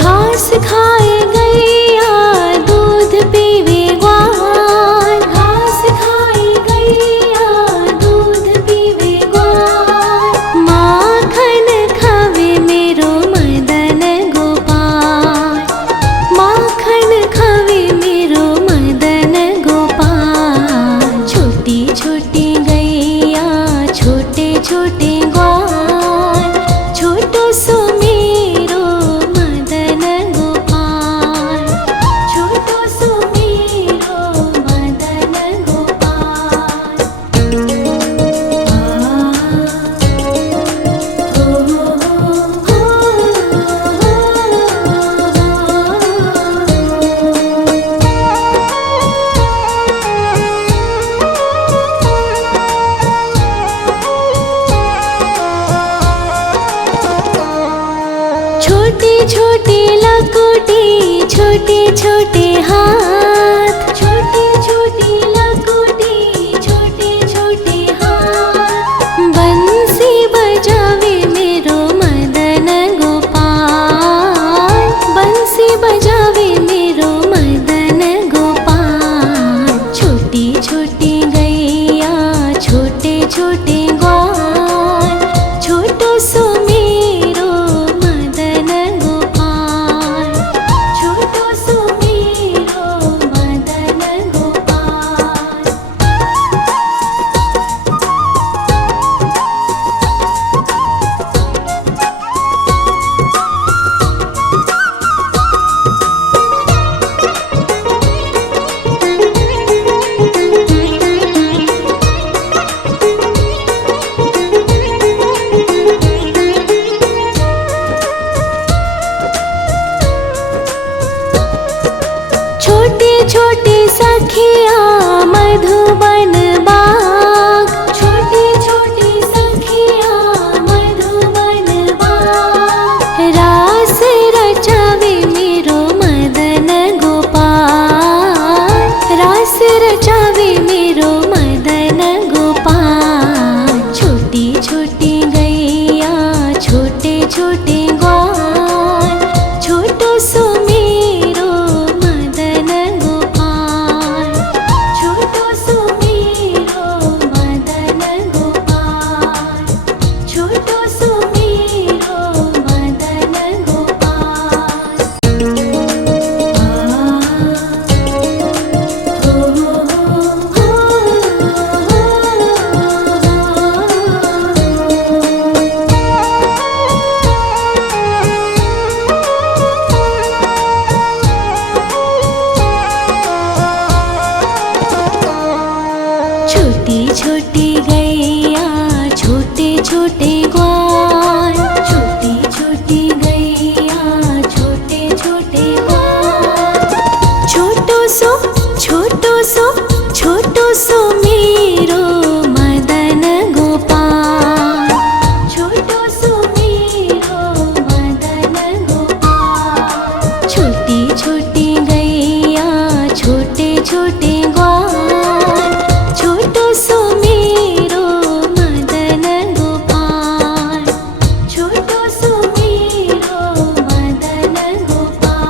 घास खाए गैया दूध पीवे ग्वाल, घास खाए गैया दूध पीवे ग्वाल। माखन खावे मेरो मदन गोपाल, माखन खावे मेरो मदन गोपाल। छोटी छोटी गैया छोटे छोटे ग्वाल, छोटो सो मेरो मदन गोपाल, छोटो सो मेरो मदन गोपाल। छोटी छोटी लकुटी छोटे छोटे हाथ, छोटी छोटी लकुटी छोटे छोटे हाथ। बंसी बजावे मेरो मदन गोपाल, बंसी बजावे मेरो मदन गोपाल। छोटी छोटी गैया छोटे छोटे ग्वाल, छोटो सो मेरो मदन गोपाल, छोटो सो मेरो मदन गोपाल। छोटे छोटे सखिया मधुबन बाग, छोटे छोटे सखिया मधुबन बाग। रास रचावे मेरो मदन गोपाल, रास रचावे मेरो मदन गोपाल। छोटी छोटी गैया छोटे छोटे ग्वाल, छोटो सो मेरो मदन गोपाल, छोटो सो मेरो मदन गोपाल, छोटो सो मेरो मदन गोपाल। छोटी छोटी गैया छोटे छोटे ग्वाल, छोटी छोटी गैया छोटे छोटे ग्वाल। छोटो सो छोटो सो छोटो सो मेरो मदन गोपाल, छोटो सो मेरो मदन गोपाल। छोटी छोटी गैया छोटे छोटे ग्वाल, छोटो सो मेरो मदन गोपाल, छोटो सो मेरो मदन गोपाल।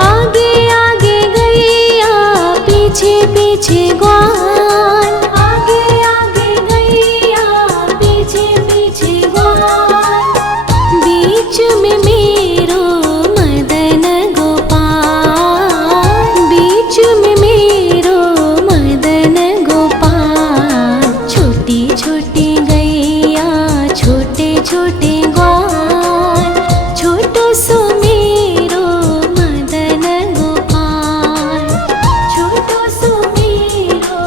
आगे आगे गैया पीछे पीछे ग्वाल, आगे आगे गैया पीछे पीछे ग्वाल। बीच में मेरो मदन गोपाल, बीच में मेरो मदन गोपाल। छोटी छोटी गैया छोटे छोटे ग्वाल, छोटो सो मेरो मदन गोपाल, छोटो सो मेरो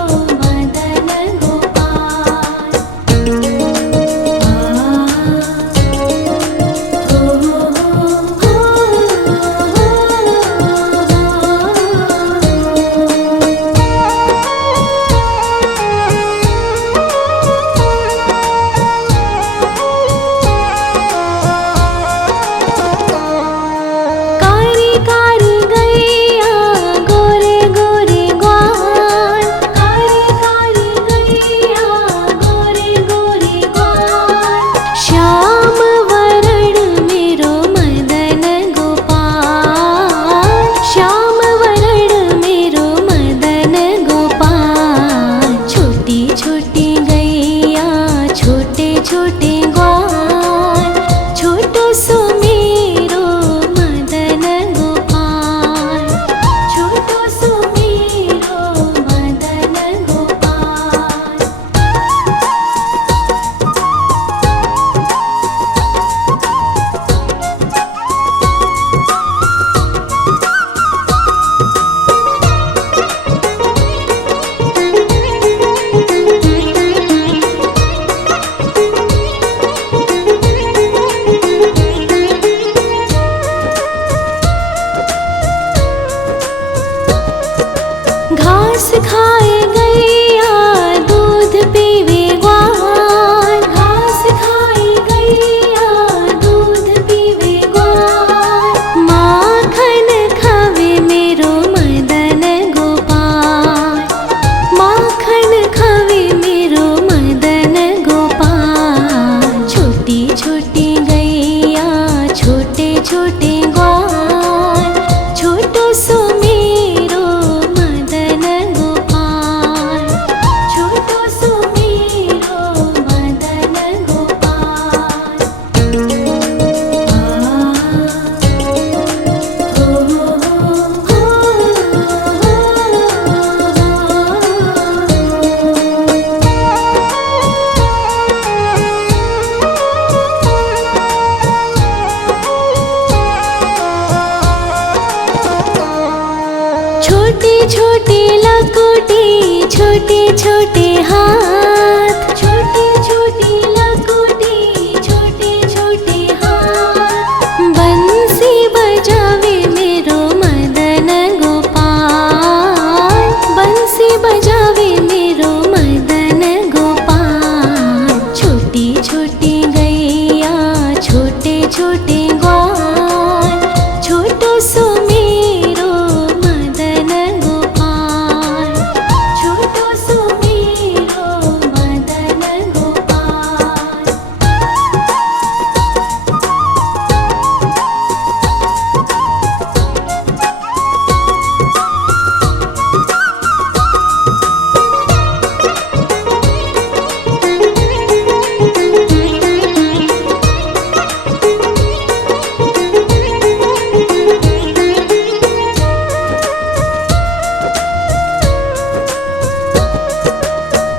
घास खाए गैया दूध पीवे ग्वाल, घास खाए गैया दूध पीवे ग्वाल, माखन खावे मेरो मदन गोपाल, माखन खावे मेरो मदन गोपाल। छोटी छोटी गैया छोटे छोटे ग्वाल, छोटो सो मेरो मदन गोपाल, छोटो सो मेरो मदन गोपाल। छोटे छोटे लकोटी छोटे छोटे हाथ, छोटे छोटे लकोटी छोटे छोटे हाथ, बंसी बजावे मेरो मदन गोपाल, बंसी बजावे मेरो मदन गोपाल। छोटी छोटी गैया छोटे छोटे ग्वाल, छोटो सो मेरो मदन गोपाल, छोटो सो मेरो मदन गोपाल।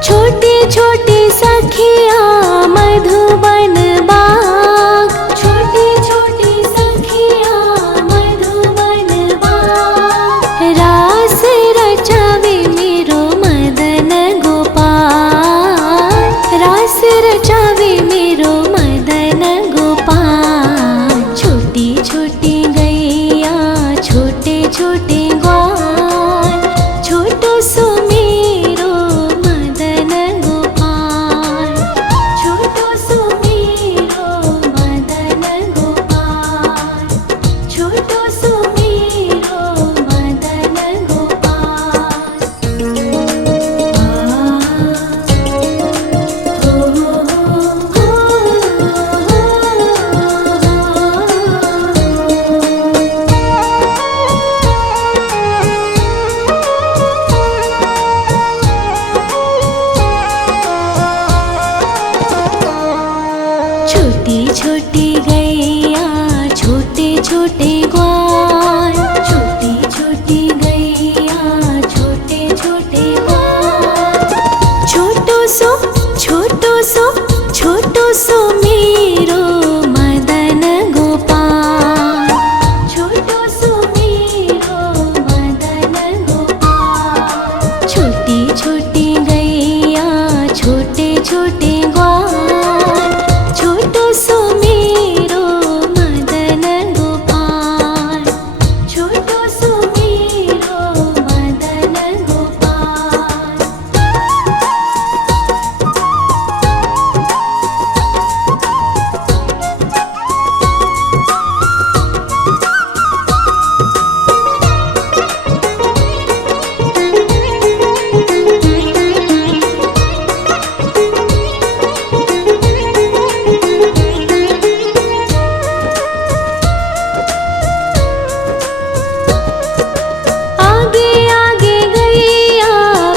छोटे छोटे सखिया मधुबन बाग, छोटे छोटे सखिया मधुबन बाग, रास रचावे मेरो मदन गोपाल, रास रचावे मेरो मदन गोपाल। छोटी छोटी गैया छोटे छोटे ग्वाल, छोटो सो मेरो मदन गोपाल, छोटो सो मेरो मदन गोपाल, छोटो सो मेरो मदन गोपाल। छोटी छोटी गैया छोटे छोटे ग्वाल, छोटी छोटी गैया छोटे छोटे ग्वाल, छोटो सो छोटो सो छोटो सो मेरो मदन गोपाल, छोटो सो मेरो मदन गोपाल। छोटी छोटी गैया छोटे छोटे ग्वाल, छोटो सो मेरो मदन गोपाल, छोटो सो मेरो मदन गोपाल। आगे आगे गैया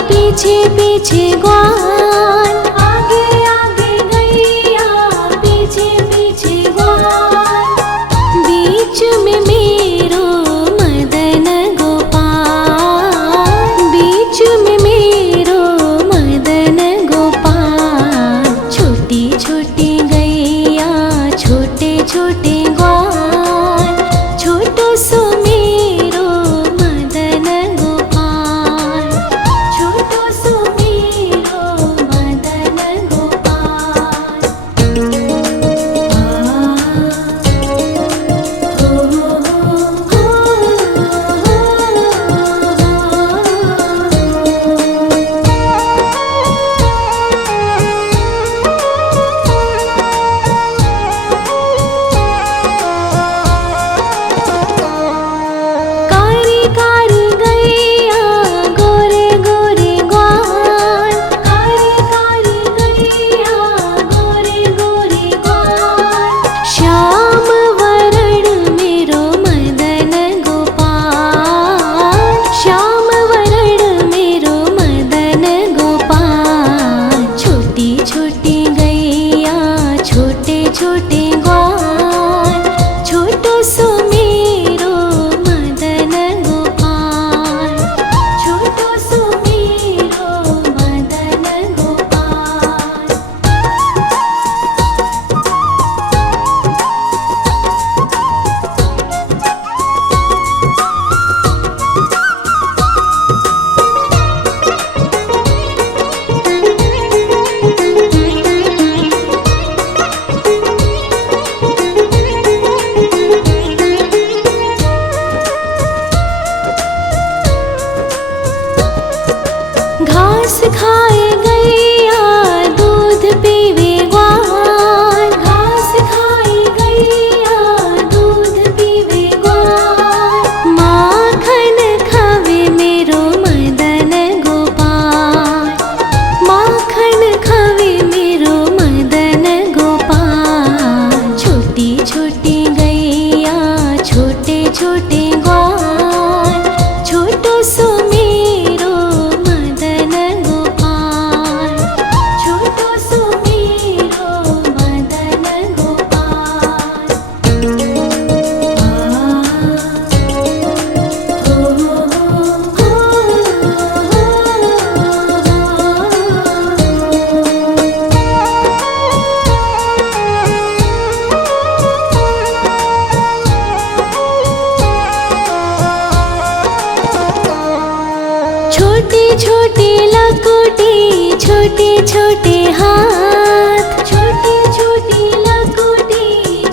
पीछे पीछे ग्वाल, आगे आगे गैया पीछे पीछे ग्वाल, बीच में मेरो मदन गोपाल, बीच में मेरो मदन गोपाल। छोटी छोटी गैया छोटे छोटे ग्वाल, छोटो सो मेरो मदन गोपाल, छोटो सो मेरो छोटे छोटे लकोटे छोटे छोटे हाथ, छोटे छोटे लकोटे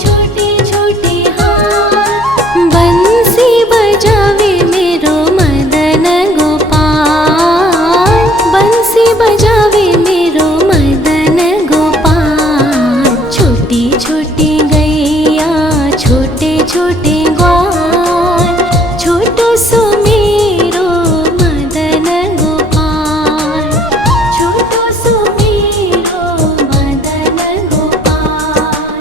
छोटे छोटे हाथ। बंसी बजावे मेरो मदन गोपाल, बंसी बजावे मेरो मदन गोपाल। छोटी छोटी गैया छोटे छोटे ग्वाल, छोटो सो मेरो मदन गोपाल, छोटो सो मेरो मदन गोपाल।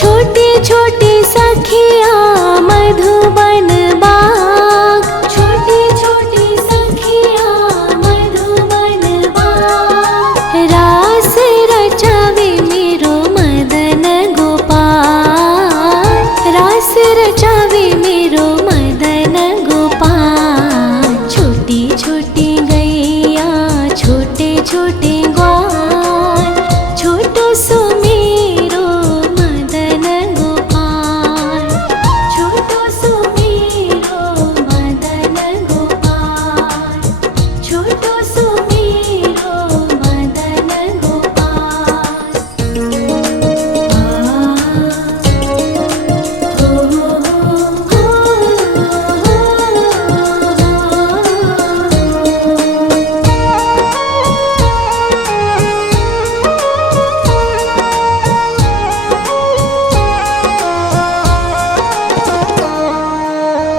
छोटे छोटे सखिया मधुबन बाग, छोटे छोटे सखिया मधुबन बाग। रास रचावे मेरो मदन गोपाल, रास रचावे मेरो मदन गोपाल। छोटी छोटी गैया छोटे छोटे ग्वाल, छोटो सो मेरो मदन गोपाल, छोटो सो मेरो मदन गोपाल, छोटो सो मेरो मदन गोपाल।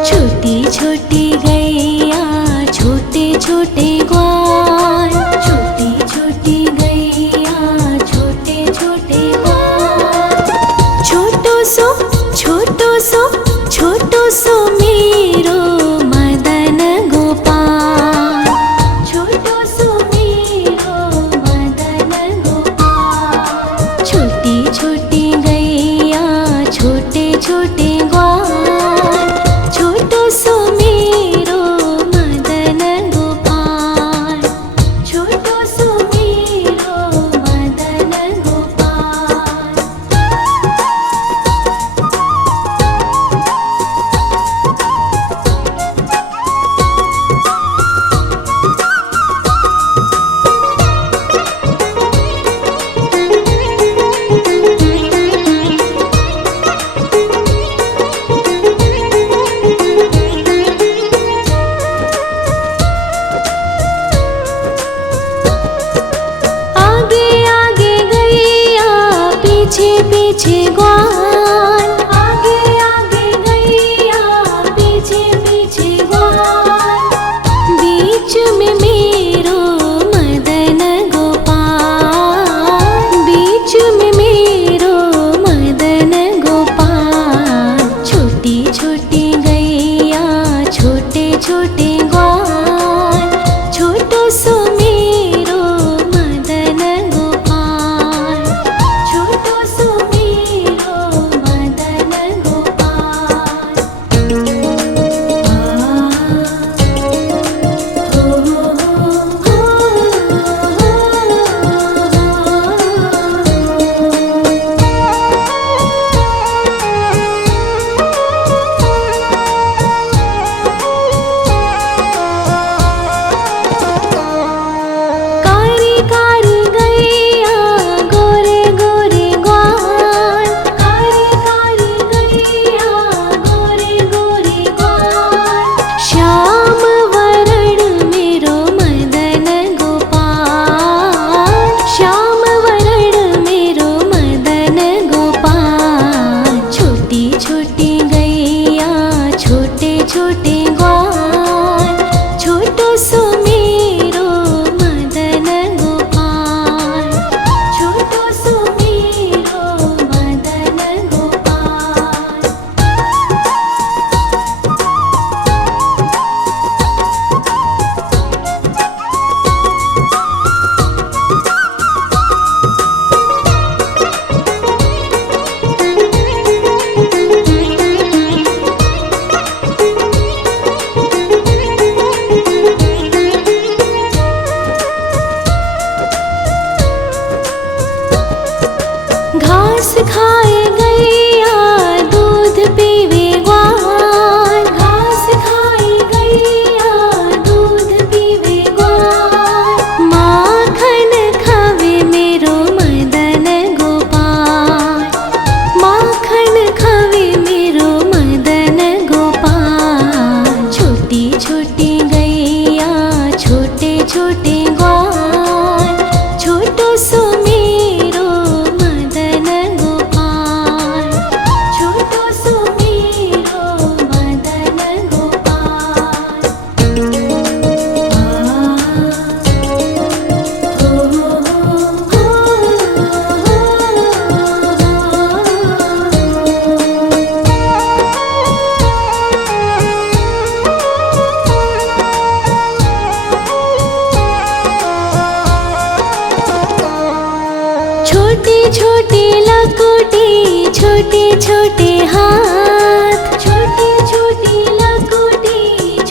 छोटी छोटी गैया छोटे छोटे ग्वाल, छोटी छोटी गैया छोटे छोटे ग्वाल। छोटो सो छोटो सो छोटो सो मेरो मदन गोपाल, छोटो सो मेरो मदन गोपाल। छोटी छोटी गैया छोटे छोटे ग्वाल, छोटो सो मेरो मदन गोपाल, छोटो सो मेरो मदन गोपाल। आगे आगे गैया पीछे पीछे ग्वाल, आगे आगे गैया पीछे पीछे ग्वाल। बीच में मेरो मदन गोपाल, बीच में मेरो मदन गोपाल। छोटी छोटी गैया छोटे छोटे ग्वाल, छोटो सो मेरो मदन गोपाल, छोटो सो मेरो छोटी लकुटी छोटे छोटे हाथ, छोटी छोटी लकुटी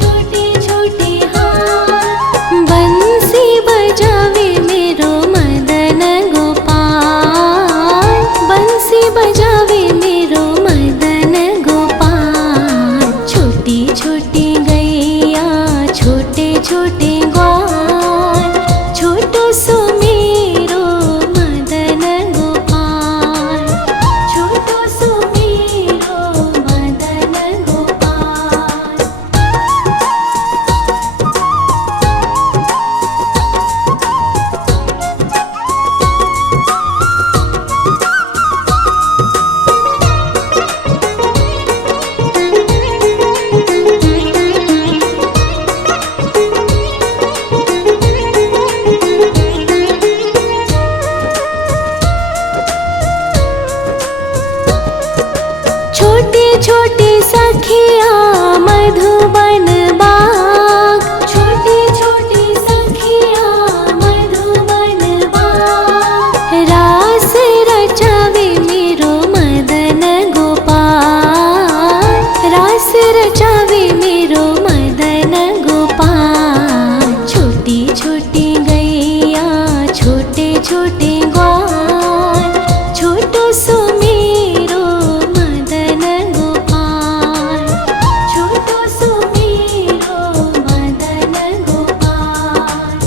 छोटे छोटे हाथ। बंसी बजावे मेरो मदन गोपाल, बंसी बजावे मेरो मदन गोपाल। छोटी छोटी गैया छोटे छोटे ग्वाल, छोटो सो मेरो मदन गोपाल, छोटो सो मेरो मदन गोपाल। छोटी छोटी सखिया मधुबन बाग, छोटी छोटी सखिया मधुबन बाग। रास रचावे मेरो मदन गोपाल, रास रचावे मेरो मदन गोपाल। छोटी छोटी गैया छोटे छोटे ग्वाल, छोटो सो मेरो मदन गोपाल, छोटो सो मेरो मदन गोपाल,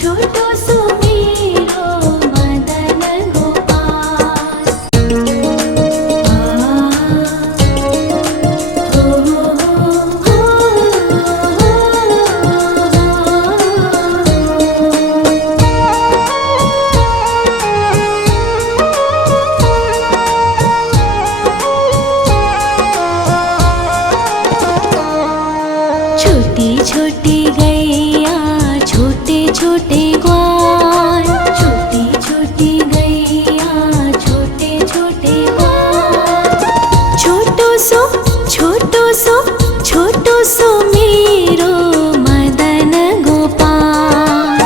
छोटो सो मेरो मदन गोपाल। छोटी छोटी गैया छोटे छोटे ग्वाल, छोटी छोटी गैया छोटे छोटे ग्वाल। छोटो सो छोटो सो छोटो सो मेरो मदन गोपाल,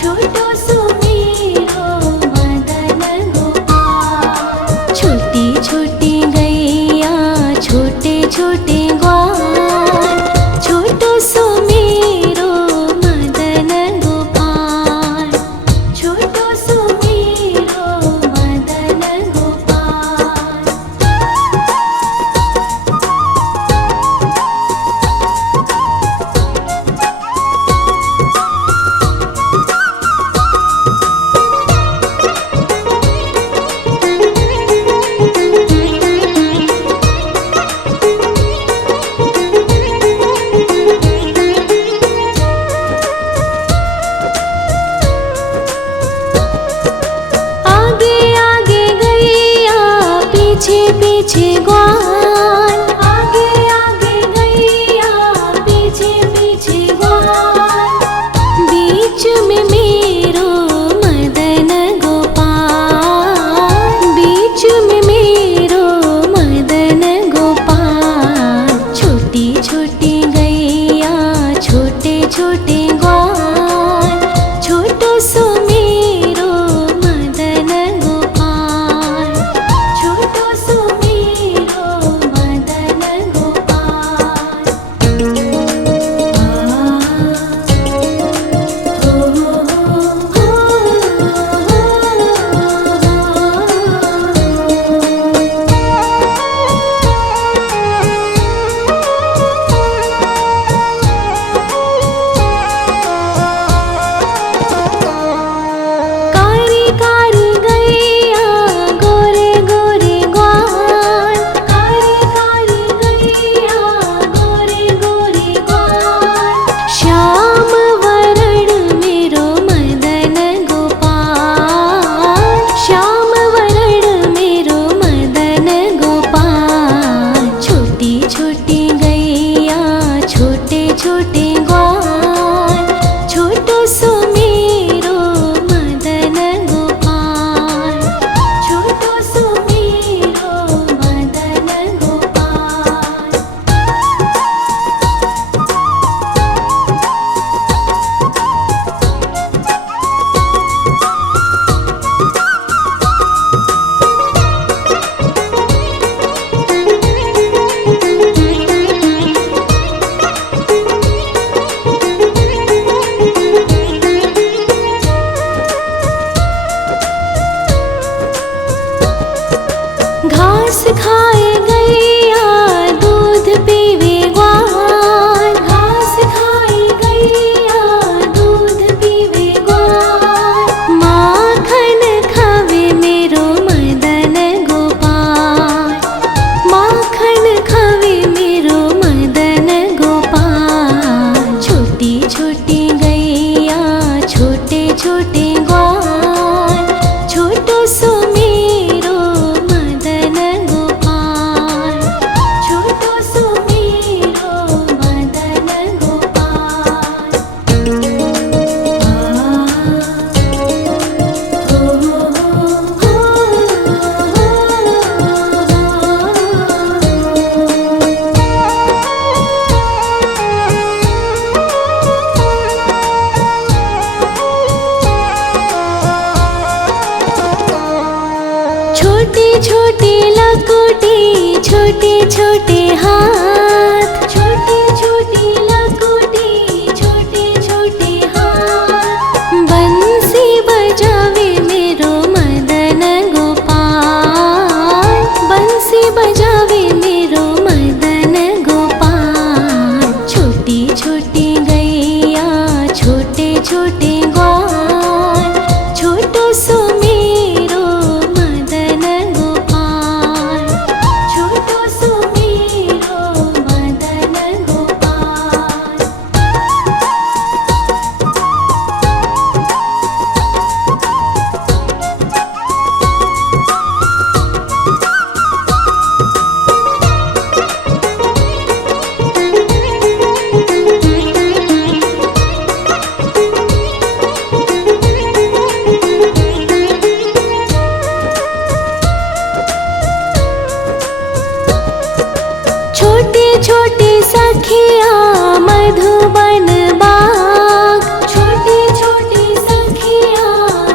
छोटो सो मेरो मदन गोपाल। छोटी छोटी गैया छोटे छोटे ग्वाल, छोटो सो मेरो मदन गोपाल, छोटो सो मेरो मदन गोपाल। आगे आगे गैया पीछे पीछे ग्वाल, आगे आगे गैया पीछे पीछे ग्वाल। बीच में मेरो मदन गोपाल, बीच में मेरो मदन गोपाल। छोटी छोटी गैया छोटे छोटे ग्वाल, छोटो सो मेरो मदन गोपाल, छोटो सो मेरो खाए गैया दूध पीवे ग्वाल, घास खाए गैया दूध पीवे ग्वाल, माखन खावे मेरो मदन गोपाल, माखन खावे मेरो मदन गोपाल। छोटी छोटी गैया छोटे छोटे ग्वाल, छोटो सो मेरो मदन गोपाल, छोटो सो मेरो मदन गोपाल। छोटी छोटी लकुटी छोटे छोटे हाथ, छोटी छोटी लकुटी छोटे छोटे हाथ, बंसी बजावे मेरो मदन गोपाल, बंसी बजावे मेरो मदन गोपाल। छोटी छोटी गैया छोटे छोटे ग्वाल, छोटो सो मेरो मदन गोपाल, छोटो सो मेरो मदन गोपाल। छोटे छोटे सखिया मधुबन बाग, छोटे छोटे सखिया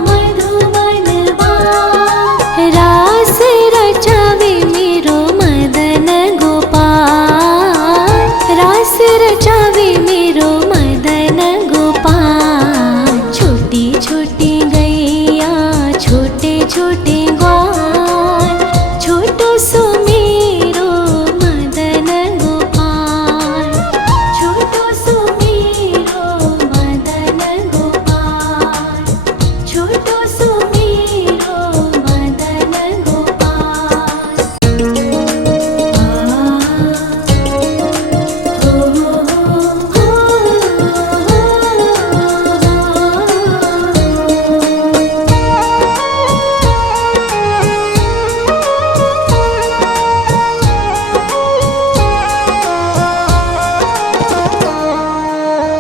मधुबन बाग, रास रचावे मेरो मदन गोपाल, रास रचावे मेरो मदन गोपाल। छोटी छोटी गैया छोटे छोटे ग्वाल, छोटो सो मेरो मदन गोपाल, छोटो सो मेरो मदन गोपाल, छोटो सो मेरो मदन गोपाल।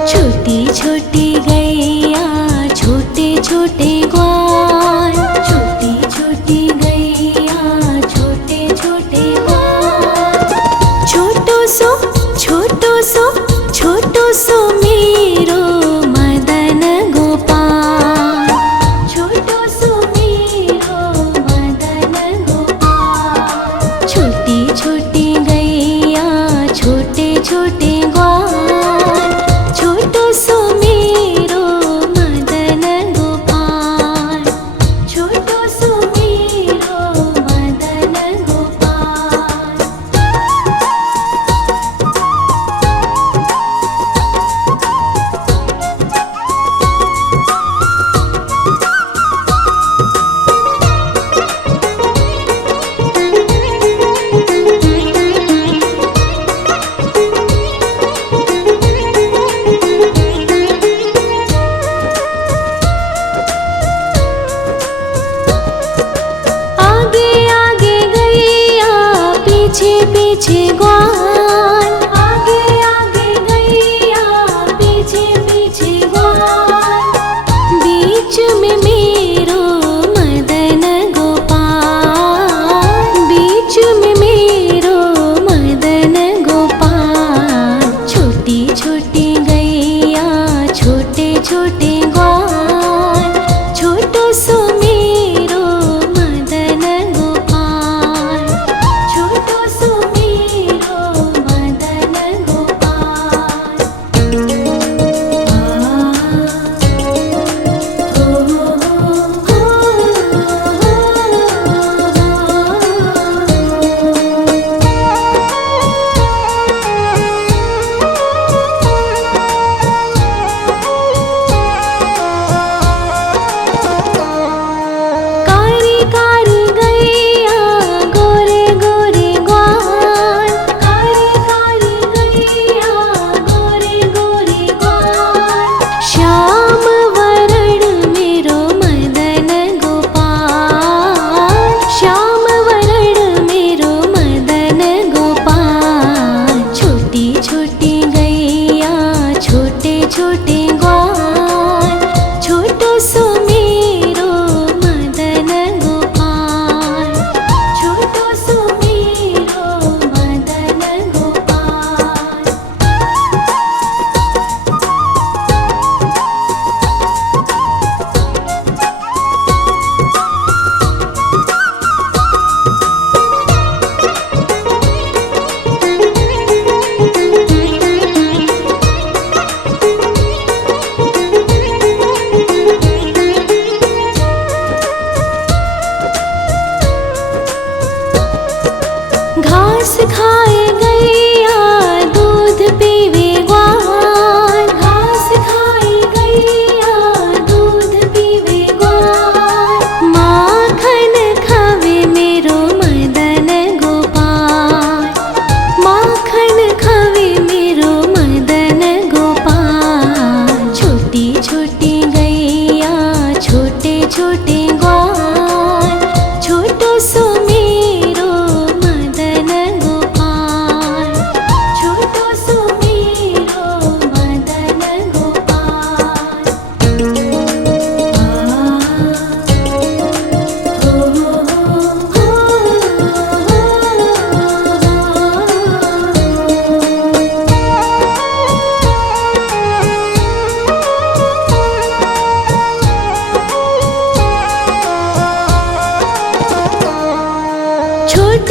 छोटी छोटी गैया छोटे छोटे ग्वाल, छोटी छोटी गैया छोटे छोटे ग्वाल, छोटो सो छोटो सो मेरो मदन गोपाल, छोटो सो मेरो मदन गोपाल। छोटी छोटी गैया छोटे छोटे ग्वाल, छोटो सो मेरो मदन गोपाल, छोटो सो मेरो मदन गोपाल। आगे आगे गैया पीछे पीछे ग्वाल, आगे आगे गैया पीछे पीछे ग्वाल, बीच में मेरो मदन गोपाल, बीच में मेरो मदन गोपाल। छोटी छोटी गैया छोटे छोटे ग्वाल, छोटो सो मेरो मदन गोपाल, छोटो सो मेरो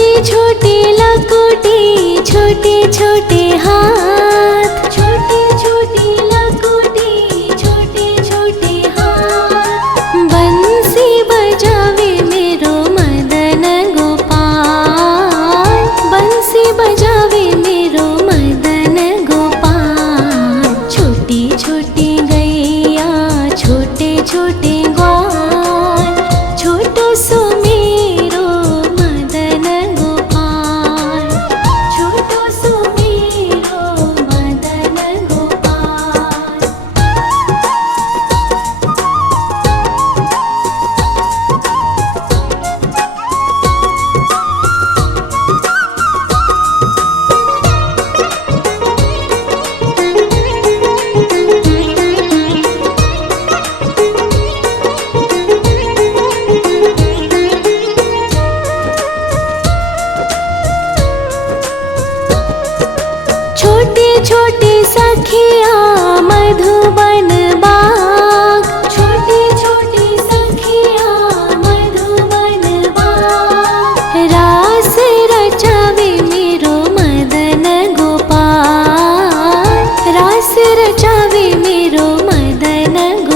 छोटी छोटी लकोटी छोटे छोटे हाथ, छोटी छोटी लकोटी छोटे छोटे हाथ। बंसी बजावे मेरो मदन गोपाल, बंसी बजावे मेरो मदन गोपाल। छोटी छोटी गैया छोटे छोटे ग्वाल, छोटो सो मेरो मदन गोपाल, छोटो सो मेरो मदन गोपाल। छोटे छोटे सखिया मधुबन बाग, छोटे छोटे सखिया मधुबन बाग। रास रचावे मेरो मदन गोपाल, रास रचावे मेरो मदन गोपाल।